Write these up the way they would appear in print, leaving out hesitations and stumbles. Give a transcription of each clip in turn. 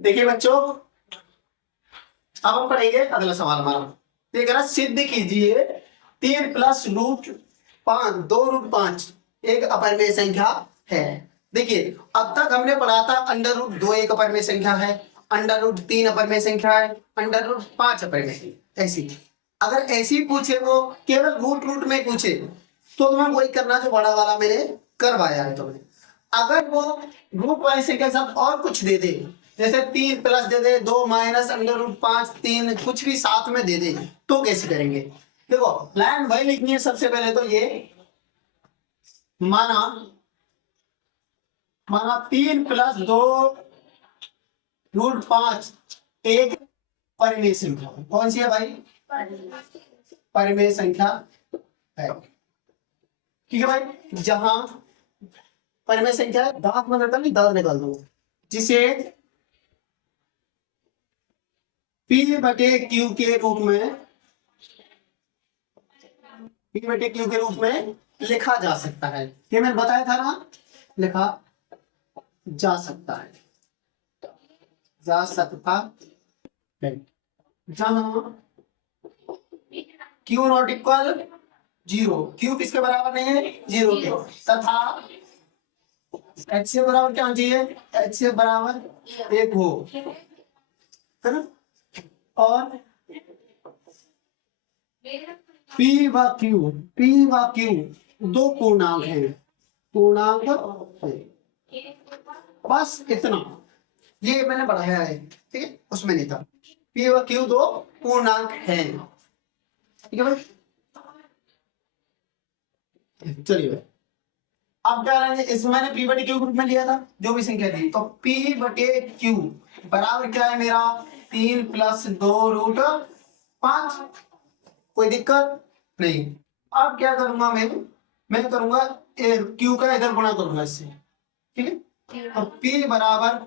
देखिए बच्चों, अब हम पढ़ेंगे अगला सवाल हमारा। तो ये कह रहा सिद्ध कीजिए 3 प्लस रूट 5 2 रूट 5 एक अपरिमेय संख्या है। देखिए अब तक हमने पढ़ा था अंडर रूट 2 एक अपरिमेय संख्या है, अंडर रूट 3 अपरिमेय संख्या है, अंडर रूट 5 अपरिमेय। ऐसी अगर ऐसी पूछे वो केवल रूट रूट में पूछे तो तुम्हें वही करना जो बड़ा वाला मैंने करवाया है तुम्हें। अगर वो रूट वाली संख्या के साथ और कुछ दे दे, जैसे 3 प्लस दे दे, 2 माइनस अंडर रूट 5 3 कुछ भी साथ में दे दे, तो कैसे करेंगे? देखो लाइन वही लिखनी है। सबसे पहले तो ये माना 3 प्लस 2 रूट 5 एक परिमेय संख्या। कौन सी है भाई? परिमेय संख्या है। ठीक है भाई, जहां परिमेय संख्या है, दांत में निकल नहीं, दांत निकाल दो, जिसे P बटे Q के रूप में लिखा जा सकता है। ये मैंने बताया था ना, लिखा जा सकता है, जहां Q नॉट इक्वल 0, Q किसके बराबर नहीं है? 0 के, तथा H से बराबर क्या होना चाहिए? H से बराबर 1 हो, है ना? और P व Q दो पूर्णांक हैं, बस इतना। ये मैंने बढ़ाया है, ठीक है, उसमें नहीं था। P व Q दो पूर्णांक हैं, ठीक है भाई। चलिए भाई, अब क्या करेंगे? इसमें मैंने P बटे Q ग्रुप में लिया था जो भी संख्या थी, तो P बटे Q बराबर क्या है मेरा? 3 प्लस 2 रूट 5। कोई दिक्कत नहीं। अब क्या करूंगा मैं करूंगा Q का इधर गुणा करूंगा इससे, ठीक है। तो P बराबर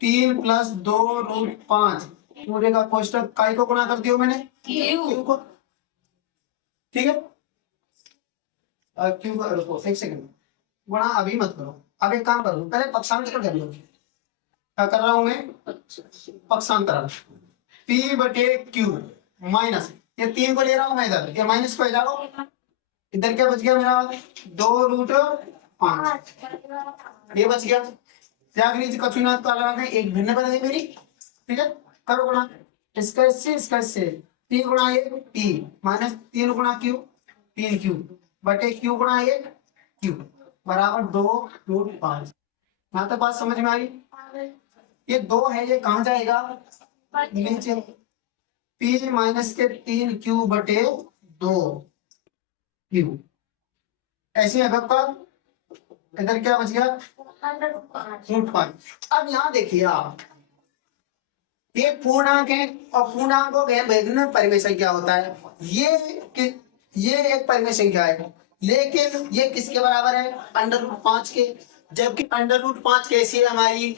3 प्लस 2 रूट 5 पूरे का कोष्टक काय को गुणा कर दिया मैंने Q को, ठीक है। Q को रुको एक सेकंड, गुणा अभी मत करो, अब एक काम करो, पहले पक्षांतर कर लो। क्या कर रहा हूं मैं? पक्षांतर। P बटे Q माइनस, ये 3 को ले रहा हूं मैं इधर, ये माइनस को जाओ, इधर क्या बच गया मेरा? 2 रूट 5, ये बच गया। त्याग नीचे कछुनाथ का लगा के एक भिन्न बनेगी मेरी, ठीक है। करो गुणा, इसका इससे 3 गुणा 1 P माइनस 3 गुणा Q 3Q बटे Q गुणा 1 Q बराबर 2 रूट 5। यहाँ तक बात समझ में आई? ये 2 है, ये कहाँ जाएगा? नीचे। P माइनस के 3Q बटे 2Q, ऐसे है आपका। इधर क्या बच गया? रूट 5। अब यहाँ देखिए आप, ये पूर्णांक है और पूर्णांकों के विभिन्न परिमेय संख्या होता है। ये एक परिमेय संख्या है, लेकिन ये किसके बराबर है? अंडर रूट 5 के। जबकि अंडर रूट 5 कैसी है? हमारी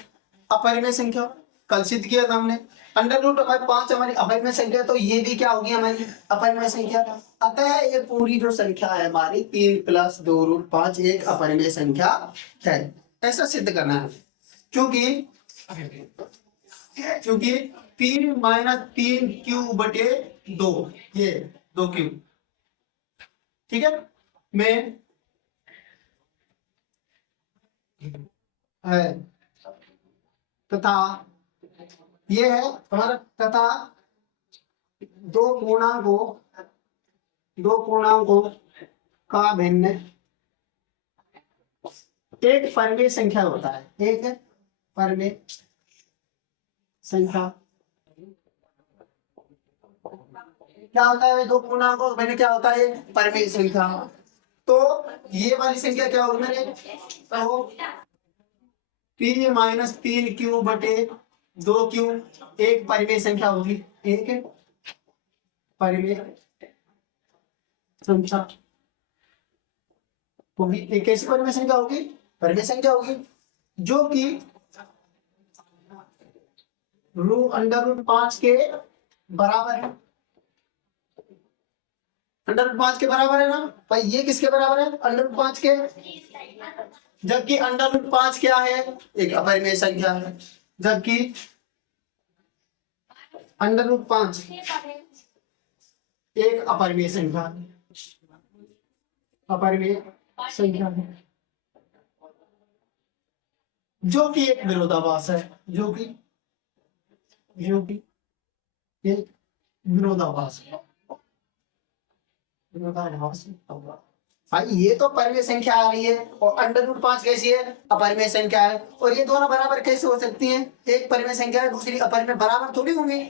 अपरिमेय संख्या। कल सिद्ध किया था हमने, अंडर रूट 5 हमारी अपरिमेय संख्या, तो ये भी क्या होगी? हमारी अपरिमेय संख्या। अतः ये पूरी जो संख्या है हमारी 3 प्लस 2 रूट 5 एक अपरिमेय संख्या है। ऐसा सिद्ध करना है, क्योंकि P माइनस 3Q बटे 2, ये 2Q, ठीक है। मैं है तथा ये है हमारा, तथा दो पूर्णांकों का भिन्न एक परिमेय संख्या होता है। एक परिमेय संख्या क्या होता है? दो पूर्णांकों का भिन्न क्या होता है? परिमेय संख्या। तो ये वाली संख्या क्या होगी मेरे? तो P माइनस 3Q बटे 2Q एक परिमेय संख्या होगी, एक परिमेय संख्या होगी। एक कैसी परिमेय संख्या होगी? परिमेय संख्या होगी जो कि अंडर रूट 5 के बराबर है। अंडर रूट 5 के बराबर है ना भाई। ये किसके बराबर है? अंडर रूट 5 के। जबकि अंडर रूट 5 क्या है, एक अपरिमेय संख्या है। जबकि अंडर रूट 5 एक अपरिमेय संख्या है, अपरिमेय संख्या है, जो कि एक विरोधाभास है, जो कि एक विरोधाभास है। विरोधाभास भाई, ये तो परिमेय संख्या आ रही है और अंडर रूट 5 कैसी है, अपरिमेय संख्या है। और ये दोनों बराबर कैसे हो सकती हैं, एक परिमेय संख्या है दूसरी अपरिमेय, बराबर थोड़ी होंगी।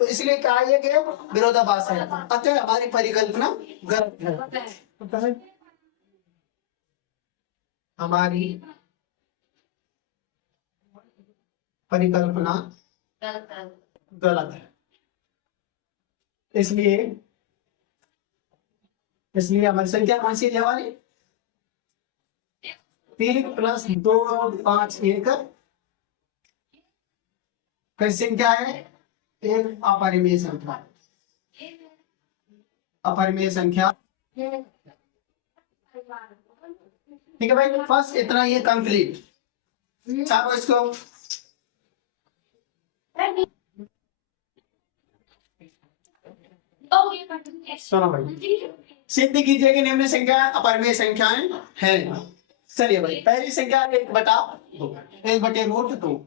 तो इसलिए कहा यह कि विरोधाभास है, अतः हमारी परिकल्पना गलत है। हमारी परिकल्पना गलत है। इसलिए हमारी संख्या कौन सी है वाली, 3 + 2 5 1 कैसी संख्या है, एक अपरिमेय संख्या, अपरिमेय संख्या। ठीक है भाई, फर्स्ट इतना ही कंप्लीट। चाहो इसको सुनो भाई, सिद्ध कीजिए कि निम्न संख्या अपरिमेय संख्याएं हैं। चलिए भाई, पहली संख्या 1/2, 1/√2।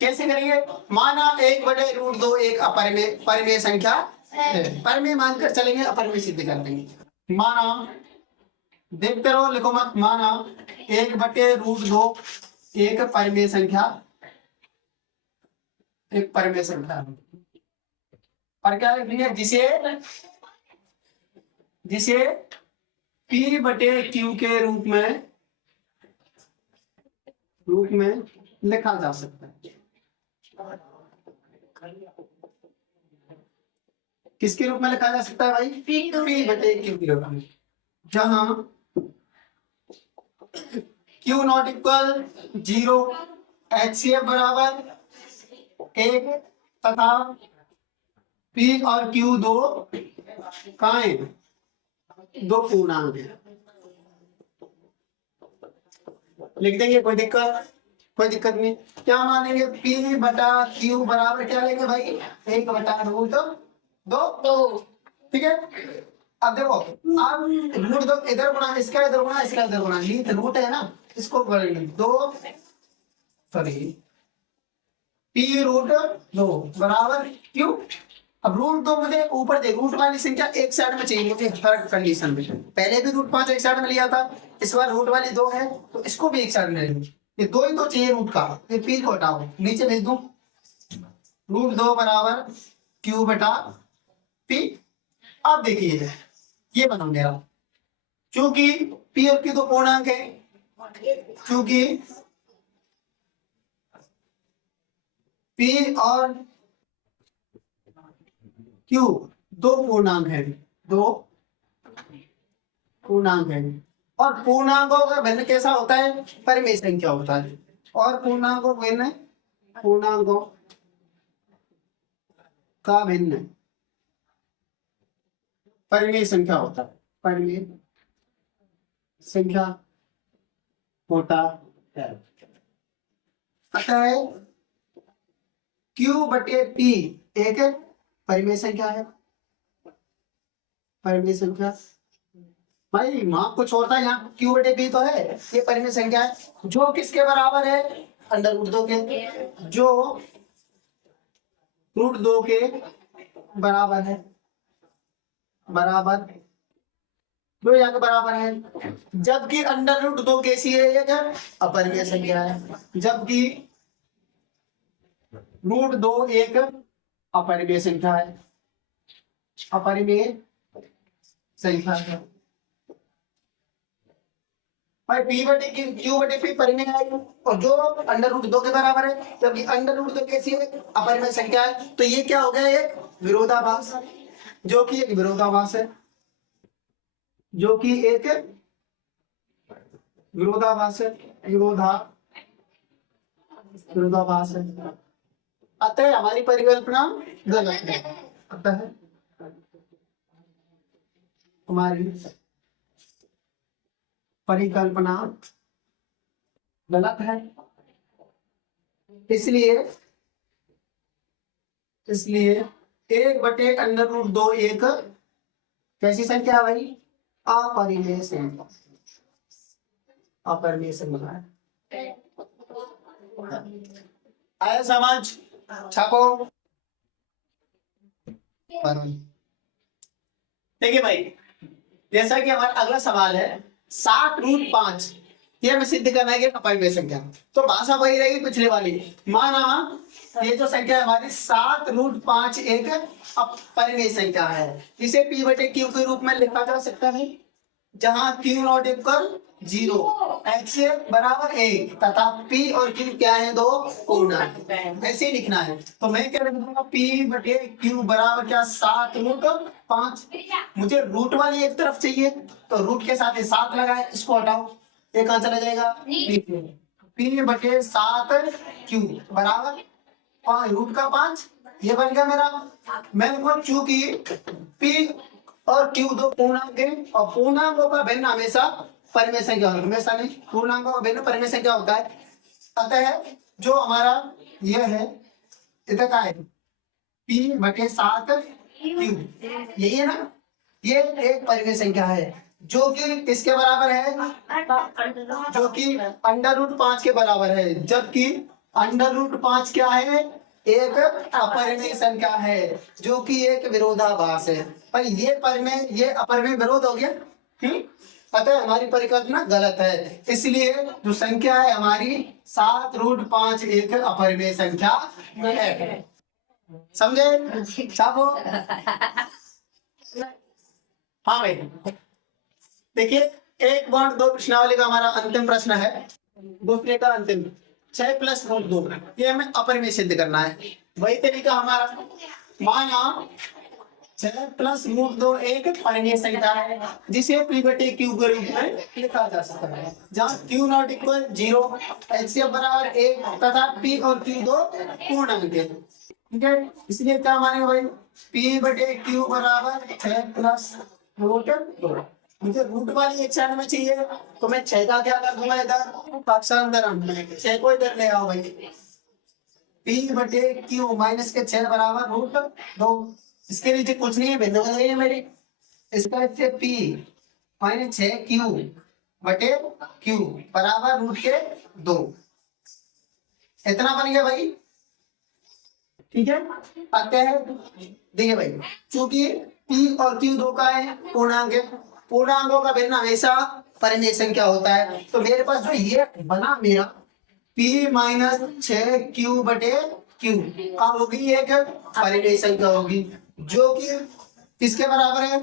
कैसे करेंगे, माना 1/√2 एक अपरिमेय परिमेय संख्या है, परिमेय मानकर चलेंगे, अपरिमेय सिद्ध कर देंगे। माना, देखते रहो लिखो मत, माना 1/√2 एक परिमेय संख्या, एक परिमेय संख्या और क्या लिखेंगे, जिसे P/Q के रूप में लिखा जा सकता है। किसके रूप में लिखा जा सकता है भाई, P/Q के रूप में, जहां Q ≠ 0, HCF बराबर 1 तथा P और Q दो कहाँ हैं, दो पूर्णांक है। लिख देंगे, कोई दिक्कत नहीं। क्या मानेंगे, P/Q बराबर क्या लेंगे भाई, 1/√2। ठीक है, अब देखो, अब √2 इधर गुणा, इसका इधर गुणा, इसका इधर गुणा, ये रूट है ना, इसको करेंगे 2 सॉरी P√2 बराबर Q। अब √2 मुझे ऊपर दे, रूट वाली संख्या एक साइड में चाहिए मुझे हर कंडीशन में। पहले भी √5 एक साइड में लिया था, इस बार रूट वाली 2 है तो इसको भी एक साइड में लेंगे। ये 2 ही तो चाहिए रूट का, ये P को हटाओ, नीचे भेज दूं, √2 बराबर Q/P। अब देखिए ये बना मेरा, क्योंकि P और Q तो पूर्णांक है, क्योंकि P और Q दो पूर्णांक है, और पूर्णांकों का भिन्न कैसा होता है, परिमेय संख्या होता है। और पूर्णांकों का भिन्न परिमेय संख्या होता है, परिमेय संख्या होता है। अतः Q/P एक परिमेय संख्या है, परिमेय संख्या भाई, वहां कुछ होता है, यहाँ Q/P तो है, ये परिमेय संख्या है, जो किसके बराबर है, अंडर√2 के, जो √2 के बराबर है, दो यहाँ के बराबर है। जबकि अंडर√2 कैसी है, एक अपरिमेय संख्या है, जबकि √2 एक अपरिमेय संख्या है, अपरिमेय संख्या है भाई। P/Q परिमेय है, और जो अंडर√2 के बराबर है, जबकि अंडर√2 कैसी है, अपरिमेय संख्या है। तो ये क्या हो गया, एक विरोधाभास, जो कि एक विरोधाभास है, विरोधाभास है। अतः हमारी परिकल्पना गलत है, अतः हमारी परिकल्पना गलत है। इसलिए एक बटे अंडर रूट दो एक कैसी संख्या है भाई? अपरिमेय संख्या। अपरिमेय संख्या है। आया समझ? छापो। देखिए भाई, जैसा कि हमारा अगला सवाल है 7√5, ये हमें सिद्ध करना है कि अपरिमेय संख्या। तो भाषा वही रहेगी पिछले वाली। माना ये जो संख्या है हमारी 7√5 एक अपरिमेय संख्या है, इसे p बटे q के रूप में लिखा जा सकता है, जहां q नॉट इक्वल 0, x बराबर 1 तथा p और q क्या है? दो पूर्णांक। ऐसे ही लिखना है। तो मैं क्या लिख दूंगा? p बटे q बराबर क्या? 7√5। मुझे रूट वाली एक तरफ चाहिए, तो रूट के साथ 7 लगाए, इसको हटाओ, ये कहां चला जाएगा? p बटे 7q बराबर रूट का 5, ये बन गया मेरा। मैं लिखूंगा चूंकि p और q दो पूर्णांक है और पूर्णांकों का भिन्न हमेशा परिमेय संख्या होता है, हमेशा नहीं, पूर्णांकों का भिन्न परिमेय संख्या होता है। अतः जो हमारा ये है इधर का है p बटे 7q, यही है ना? ये एक परिमेय संख्या है जो कि किसके बराबर है? जो कि √5 के बराबर है, जबकि √5 क्या है? एक अपरिमेय संख्या है जो कि एक विरोधाभास है। पर ये परिमेय, ये अपरिमेय विरोध हो गया। अतः हमारी परिकल्पना गलत है। इसलिए जो संख्या है हमारी 7√5 एक अपरिमेय संख्या है। समझे? साबो? हाँ भाई, देखिए 1/2 प्रश्नावली का हमारा अंतिम प्रश्न है, दूसरे का अंतिम 6 + √2, ये हमें अपरिमेय सिद्ध करना है। वही तरीका हमारा, माना 6 + √2 एक परिमेय संख्या है जिसे p बटे q के रूप में लिखा जा सकता है, जहाँ q नॉट इक्वल 0, x बराबर 1 तथा p और q दो पूर्णांक है। ठीक है, इसलिए क्या मानेंगे भाई? p बटे q बराबर 6 + √2। मुझे रूट वाली एक साइड में चाहिए, तो मैं 6 का क्या कर दूंगा? इधर पक्षांतरण, 6 को इधर ले आओ भाई। p बटे q माइनस के 6 बराबर √2। इसके नीचे कुछ नहीं है, भिन्न हो गई है मेरी। इसका इससे p माइनस 6q बटे q बराबर √2। इतना बन गया भाई। ठीक है, अतः देखिए भाई, चूंकि p और q दो का है पूर्णांक है, पूर्णांकों का भिन्न हमेशा परिमेय संख्या होता है। तो मेरे पास जो ये बना मेरा p माइनस 6q बटे q का होगी एक परिमेय संख्या होगी, जो कि किसके बराबर है?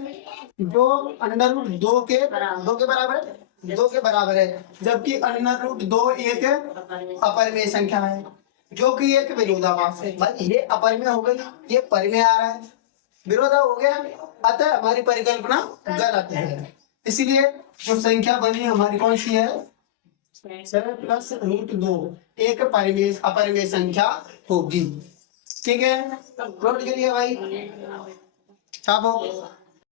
जो √2 के बराबर है, 2 के बराबर है, जबकि √2 एक अपरिमेय संख्या है जो कि एक विरोधाभास है। भाई ये अपरिमेय हो गई, ये परिमेय आ रहा है, विरोधा हो गया, अतः हमारी परिकल्पना गलत है। इसलिए जो संख्या बनी हमारी कौन सी है? 7 + √2 एक अपरिमेय संख्या होगी। ठीक है, नोट करिए भाई, छापो।